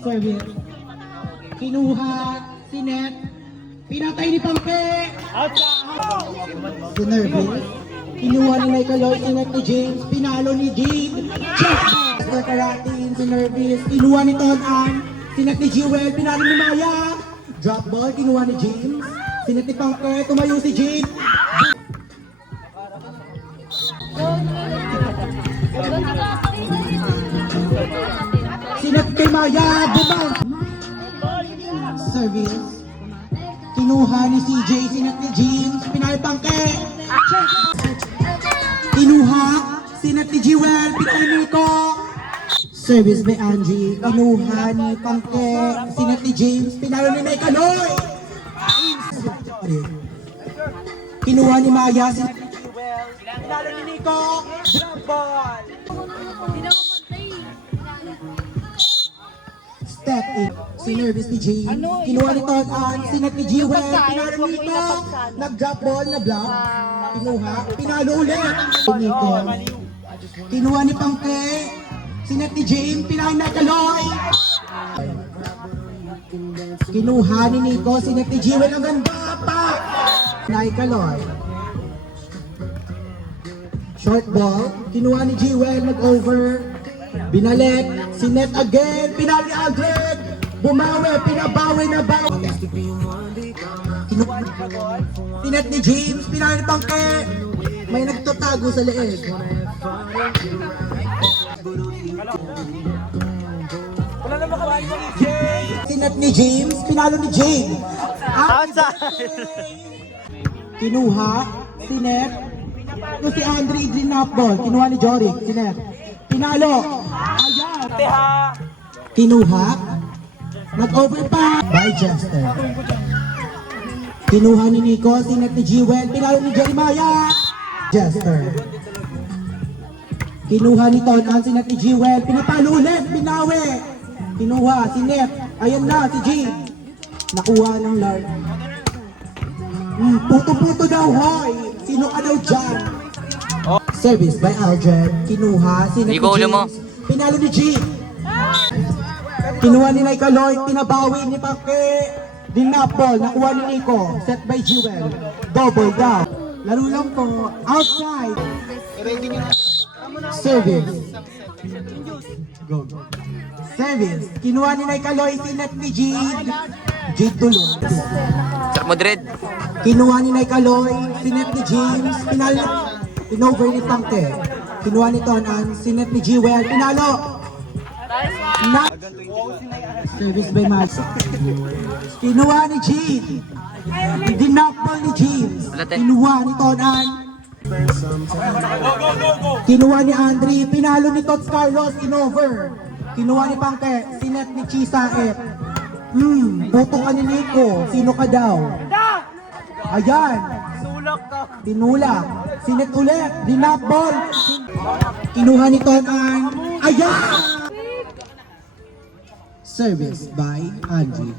Service. Kinuha si Net. Pinatay ni Pangke. Si Nervin. Kinuha ni Michael Lloyd si Net ni James. Pinalo ni Jade. Check Karatin si Nervis. Kinuha ni Ton Ann. Si Net ni Jewel. Pinalo ni Maya. Drop ball. Kinuha ni James. Si Net ni Pangke. Tumayo si Jade. Sinet kay Maya, bumang! Service. Kinuha ni CJ, sinet ni James, pinalipangke. Kinuha, sinet ni Jewel, pinay Nico. Service by Angie. Kinuha ni Pangke, sinet ni James, pinalo ni May Kaloy. Kinuha ni Maya, sinet ni Jewel, pinalo ni Nico. Drop ball. Step in. Si Nervis ni James. Kinuha ni Ton Ann. Sinet ni Jewel. Pinalo Nico. Nag-drop ball. Na-block. Kinuha. Pinalo ulit. Nico. Kinuha ni Pangke. Sinet ni James. Pinalo na Kaloy. Kinuha ni Nico. Sinet ni Jewel. Ang ganda pa. Pinay Kaloy. Short ball. Kinuha ni Jewel. Nag-over. Binalik. Sinet again. Pinali Aldred. Bumawi. Pinabawi na bawi. Kinuha ni Kaloy. Sinet ni James. Pinali Pangke. May nagtatago sa leeg. Sinet ni James. Pinalo ni Jade. Kinuha. Sinet. Ito si Andre Idrin Napball. Kinuha ni Jorik. Sinet. Pinalo. Ayan. Kinuha. Nag-overpass. By Jester. Kinuha ni Nico. Sinet ni Jewel. Pinalo ni Jeremiah. Jester. Kinuha ni Ton Ann. Sinet ni Jewel. Pinapalo ulit. Binawi. Kinuha. Sinet. Ayan na. Si Jade. Nakuha ng Lord. Puto-puto daw. Hoy. Sino ka daw dyan? Service by Aldred. Kinuha. Sinet ni James. Pinalo ni Jade. Kinuha ni Michael Lloyd. Pinabawi ni Pangke. Dinapol. Nakuha ni Nico. Set by Jewel. Double down. Laro lang po. Outside. Service. Go. Service. Kinuha ni Michael Lloyd. Sinet ni Jade. Jade tulong. Sir Madrid. Kinuha ni Michael Lloyd. Sinet ni James. Pinalo. Pinover ni Pangke. Kinuha ni Ton Ann. Sinet ni Jewel. Pinalo. Service by Max. Kinuha ni Jade. Dinapol ni James. Kinuha ni Ton Ann. Kinuha ni Andre. Pinalo ni Tots Carlos. Inover. Kinuha ni Pangke. Sinet ni Chisaet. Boto ka ni Nico. Sino ka daw? Ayan. Tinulak. Sinet ulit. Dinapol. Kinuha ni Ton Ann. Ayan. Service by Angie.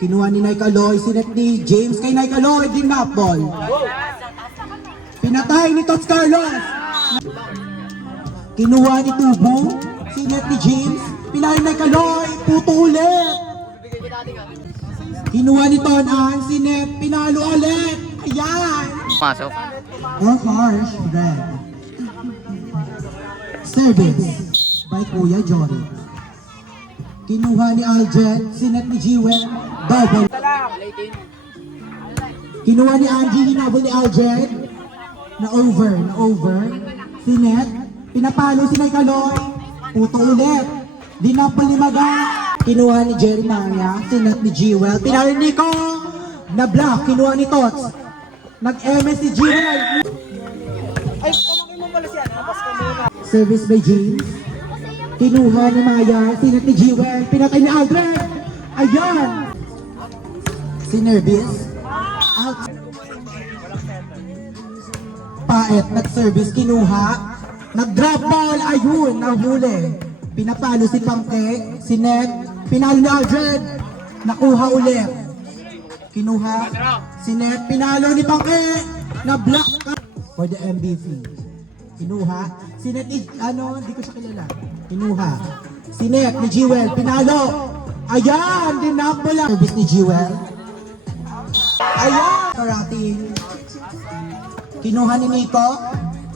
Kinuha ni Naikaloy. Sinet ni James kay Naikaloy. Dinapol. Pinatay ni Tots Carlos. Kinuha ni Tubo. Sinet ni James. Pinatay ni Naikaloy. Puto ulit. Kinuha ni Ton Ann. Sinet. Pinalo ulit. Ayan. Pasok. Or harsh red. Service by Kuya Jory. Kinuha ni Aldred. Sinet ni Jewel. Double. Kinuha ni Angie. Hinabol ni Aldred. Na-over. Sinet. Pinapalo si Naikaloy. Puto ulit. Dinapol ni Maga. Kinuha ni Jeremiah. Sinet ni Jewel. Pinalo ni Nico. Na-block. Kinuha ni Tots. Nag-MS si Jewel. Ay, pamakin mo pala siya. Service by James. Kinuha ni Maya. Sinet ni Jewel. Pinatay ni Aldred. Ayan. Si Nervis. Out. Paet. Nag-service. Kinuha. Nag-drop ball. Ayun. Nahuli. Pinapalo si Pangke. Sinet. Pinalo ni Aldred. Nakuha ulit. Kinuha. Sinet. Pinalo ni Pangke. Na-block for the MVP. Kinuha. Sinet ni, hindi ko siya kilala. Kinuha. Sinet ni Jewel. Pinalo. Ayan, dinapula. Service ni Jewel. Ayan, karating. Kinuha ni Nico.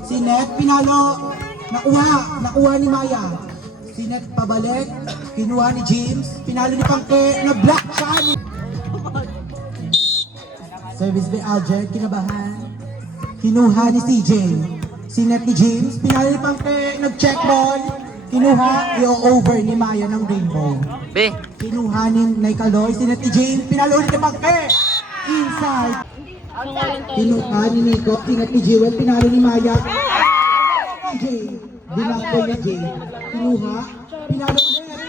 Si Net, pinalo. Nakuha ni Maya. Si Net pabalik. Kinuha ni James. Pinalo ni Pangke. Na-block siya ni... Service by Alger, kinabahan. Kinuha ni CJ. Si Net ni James. Pinalo ni Pangke. Nag-check ball. Kinuha. I-over ni Maya ng rainbow. B. Kinuha ni Naikaloy. Si Net ni James. Pinalo ni Pangke. Inside. Kinuha ni Nico. Si Net ni Jewel. Pinalo ni Maya. CJ. Dinakbo ni Jay. Kinuha. Pinalo ulit.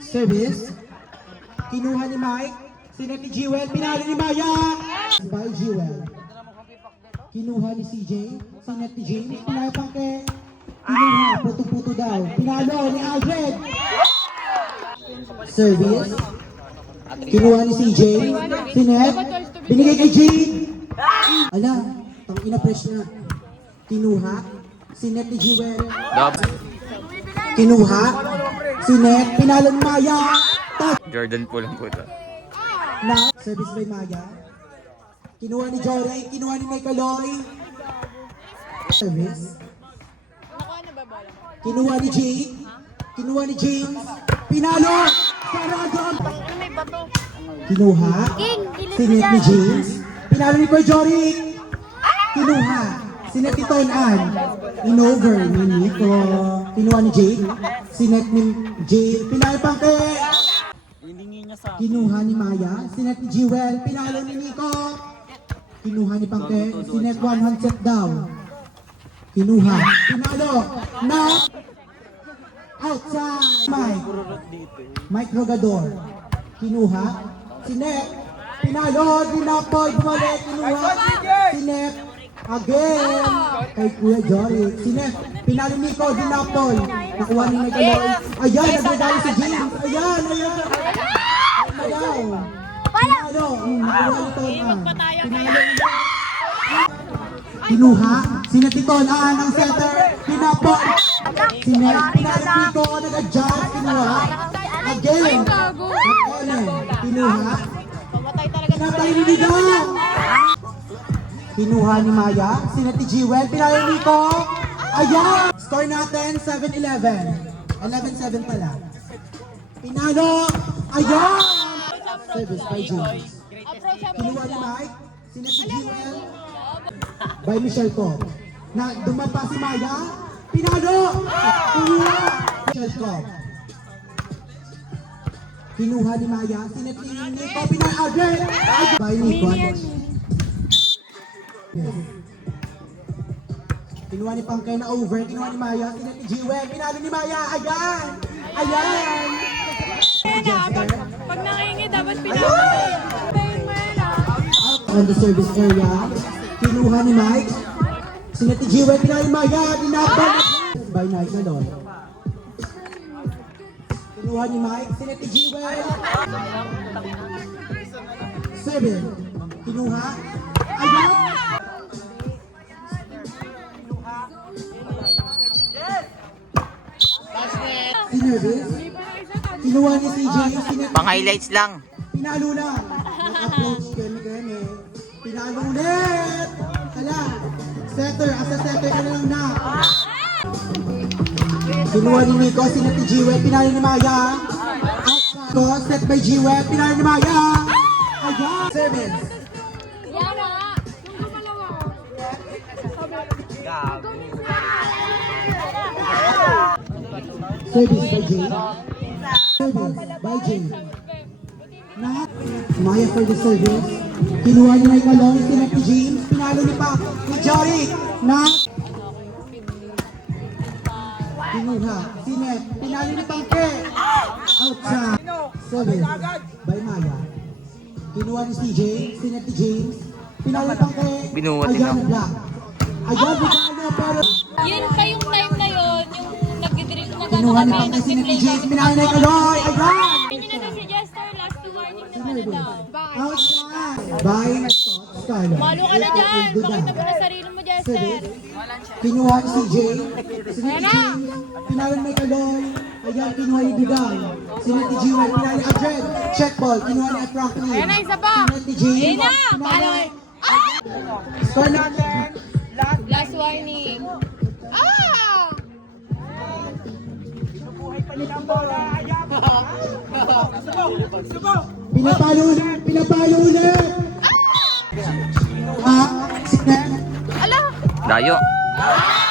Service. Kinuha ni Mike. Sinet ni Jewel. Pinalo ni Maya. By Jewel. Kinuha ni CJ. Sinet ni James. Pinalo Pangke. Kinuha. Puto-puto daw. Pinalo ni Alfred. Service. Kinuha ni CJ. Sinet. Binigay kay Jade. Ala. Tang ina-press na. Kinuha. Sinet ni Jewel. Dub. Kinuha. Sinet. Pinalo ni Maya. Jordan po lang po ito. Na service by Maya. Kinuha ni Jory, kinuha ni Nicoloy. Service. Kinuha ni Jake. Kinuha ni James. Pinalo! Sarado! Kinuha. Sinet ni James. Pinalo ni Kuya Jory. Kinuha. Sinet ni Tonan. Inover ni Nico. Kinuha ni Jake. Sinet ni Jake. Pinalo Pangke. Kinuha ni Maya, sinet ni Jewel, pinalo ni Nico. Kinuha ni Pangke, sinet one hand set down. Kinuha, pinalo, na outside. Mike Rogador. Kinuha, sinet, pinalo, dinapoy, bumalik, kinuha, sinet, again, kay Kuya Jory. Sinet, pinalo Nico, dinapoy, nakuha ni Nicoloy. Ayan, nagdadali si James. Ayan. Pinalo, nakuha ni Tonan. Kinuha, sinatiton ang center, pinapon. Sinet, pinalo Nico, nag-adjust, kinuha. Again, kinuha. Pinatay ni Nico. Kinuha ni Maya, sinet ni Jewel, pinalo Nico. Ayan! Score natin, 7-11. 11-7 pala. Pinalo. Ayan! Service by James. Kinuha ni Mike. Sinet ni Jewel. By Michelle Cobb. Na dumapa si Maya. Pinalo. Kinuha. Michelle Cobb. Kinuha ni Maya. Sinet ni Nico. Pinalo. Again. By Nico. Kinuha ni Pangke na over. Kinuha ni Maya. Sinet ni Jewel. Pinalo ni Maya. Ayan. Ayan. Pag nangingi, dapat pinapatay. On the service area, kinuha ni Mike. Sinet ni Jewel, pinalo ni Maya, dinabang by Nike na doon. Kinuha ni Mike, sinet ni Jewel. Seven, kinuha. Ayan! Sinervice. Kinuha ni CJ, sinet Pang highlights lang. pinalo lang. Nag-approach keme. Pinalo ulit. Hala. Setter. Asa setter ka na lang na. Kinuha ni Nico. Sinet ni Jewel. Pinalo ni Maya. Outside. Set by Jewel. Pinalo ni Maya. Ayan. Seven. Yan na. Yung kumalawa. Service by Jay. Service by Jay. Na Maya for the service. Kinuha ni Mike Along. Sinet ni James. Pinalo ni pa. Ni Jory. Na kinuha. Sinet. Pinalo ni Pangke. Outside. Service by Maya. Kinuha ni CJ. Sinet ni James. Pinalo ni Pangke. Binuhat din Ayan ako. na block. Ayan bigano pero Yun pa yung time na yun, yung nag-drink na kinuha gano'n ni kami, Pangke. Sinet ni nag-play James. Pinalo ni Kaloy. Ayan. Hindi na si Jester, last to warning naman na daw. Outside. By Scarlett. Malo ka na dyan, pakita mo na sarili mo, Jester. Kinuha ni CJ. Si Nick G. Pinalo ni Kaloy. Ayan, kinuha ni Bigang. Si Nick G. Pinalo ni Adred. Check ball. Kinuha ni Franklin. Ayan na, isa pa. Si Nick G. Ayan na, Kaloy. Score natin. Last warning. Ah! Pinapalo ulit. Pinapalo ulit. Ha? Si Nick. Ala! Layo. Ah!